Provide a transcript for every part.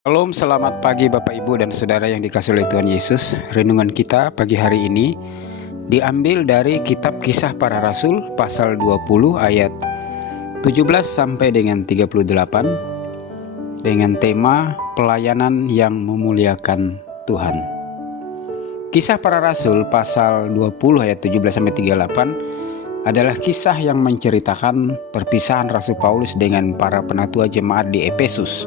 Shalom, selamat pagi Bapak Ibu dan Saudara yang dikasihi oleh Tuhan Yesus. Renungan kita pagi hari ini diambil dari kitab Kisah Para Rasul pasal 20 ayat 17 sampai dengan 38 dengan tema pelayanan yang memuliakan Tuhan. Kisah Para Rasul pasal 20 ayat 17 sampai 38 adalah kisah yang menceritakan perpisahan Rasul Paulus dengan para penatua jemaat di Efesus.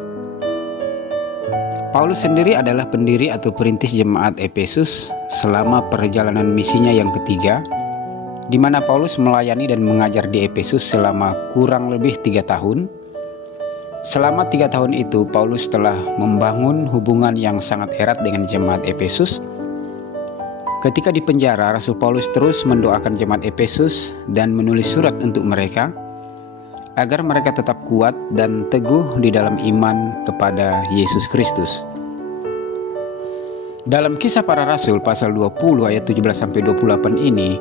Paulus sendiri adalah pendiri atau perintis jemaat Efesus selama perjalanan misinya yang ketiga, di mana Paulus melayani dan mengajar di Efesus selama kurang lebih 3 tahun. Selama 3 tahun itu, Paulus telah membangun hubungan yang sangat erat dengan jemaat Efesus. Ketika di penjara, Rasul Paulus terus mendoakan jemaat Efesus dan menulis surat untuk mereka, agar mereka tetap kuat dan teguh di dalam iman kepada Yesus Kristus. Dalam Kisah Para Rasul pasal 20 ayat 17-28 ini,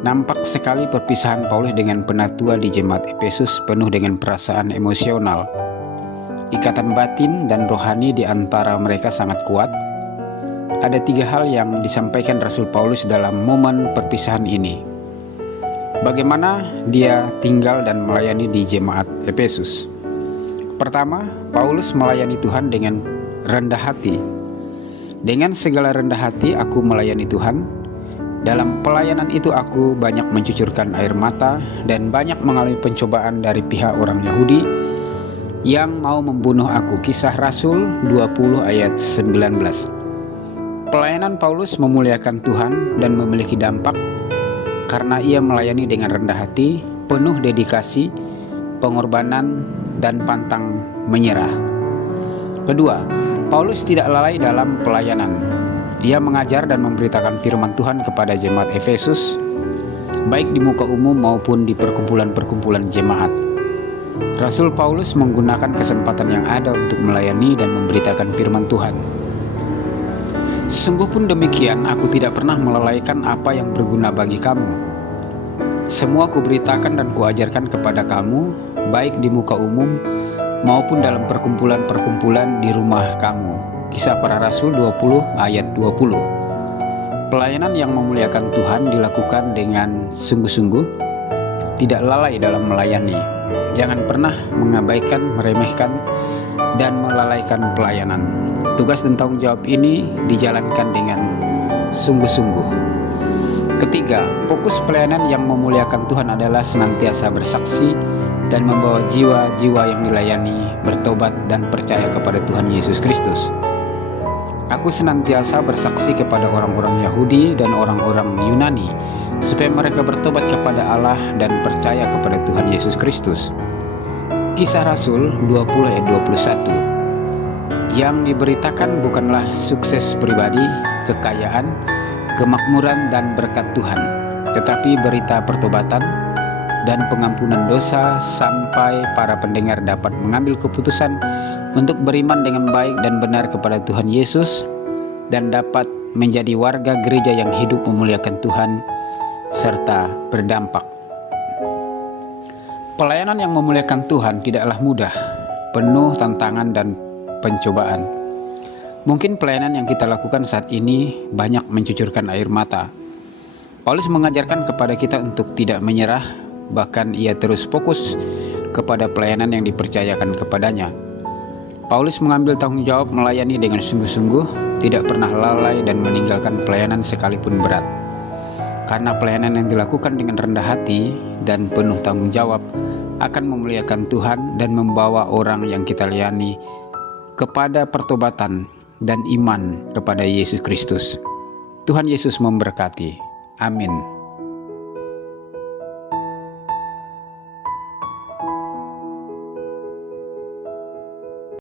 nampak sekali perpisahan Paulus dengan penatua di jemaat Efesus penuh dengan perasaan emosional. Ikatan batin dan rohani di antara mereka sangat kuat. Ada 3 hal yang disampaikan Rasul Paulus dalam momen perpisahan ini. Bagaimana dia tinggal dan melayani di jemaat Efesus. Pertama, Paulus melayani Tuhan dengan rendah hati. Dengan segala rendah hati aku melayani Tuhan. Dalam pelayanan itu aku banyak mencucurkan air mata dan banyak mengalami pencobaan dari pihak orang Yahudi yang mau membunuh aku. Kisah Rasul 20 ayat 19. Pelayanan Paulus memuliakan Tuhan dan memiliki dampak karena ia melayani dengan rendah hati, penuh dedikasi, pengorbanan, dan pantang menyerah. Kedua, Paulus tidak lalai dalam pelayanan. Ia mengajar dan memberitakan firman Tuhan kepada jemaat Efesus, baik di muka umum maupun di perkumpulan-perkumpulan jemaat. Rasul Paulus menggunakan kesempatan yang ada untuk melayani dan memberitakan firman Tuhan. Sungguh pun demikian, aku tidak pernah melalaikan apa yang berguna bagi kamu. Semua kuberitakan dan kuajarkan kepada kamu, baik di muka umum maupun dalam perkumpulan-perkumpulan di rumah kamu. Kisah Para Rasul 20 ayat 20. Pelayanan yang memuliakan Tuhan dilakukan dengan sungguh-sungguh, tidak lalai dalam melayani. Jangan pernah mengabaikan, meremehkan, dan melalaikan pelayanan. Tugas dan tanggung jawab ini dijalankan dengan sungguh-sungguh. Ketiga, fokus pelayanan yang memuliakan Tuhan adalah senantiasa bersaksi dan membawa jiwa-jiwa yang dilayani bertobat dan percaya kepada Tuhan Yesus Kristus. Aku senantiasa bersaksi kepada orang-orang Yahudi dan orang-orang Yunani supaya mereka bertobat kepada Allah dan percaya kepada Tuhan Yesus Kristus. Kisah Rasul 20 ayat 21. Yang diberitakan bukanlah sukses pribadi, kekayaan, kemakmuran dan berkat Tuhan, tetapi berita pertobatan dan pengampunan dosa sampai para pendengar dapat mengambil keputusan untuk beriman dengan baik dan benar kepada Tuhan Yesus dan dapat menjadi warga gereja yang hidup memuliakan Tuhan serta berdampak. Pelayanan yang memuliakan Tuhan tidaklah mudah, penuh tantangan dan pencobaan. Mungkin pelayanan yang kita lakukan saat ini banyak mencucurkan air mata. Paulus mengajarkan kepada kita untuk tidak menyerah, bahkan ia terus fokus kepada pelayanan yang dipercayakan kepadanya. Paulus mengambil tanggung jawab melayani dengan sungguh-sungguh, tidak pernah lalai dan meninggalkan pelayanan sekalipun berat. Karena pelayanan yang dilakukan dengan rendah hati dan penuh tanggung jawab akan memuliakan Tuhan dan membawa orang yang kita layani kepada pertobatan dan iman kepada Yesus Kristus. Tuhan Yesus memberkati. Amin.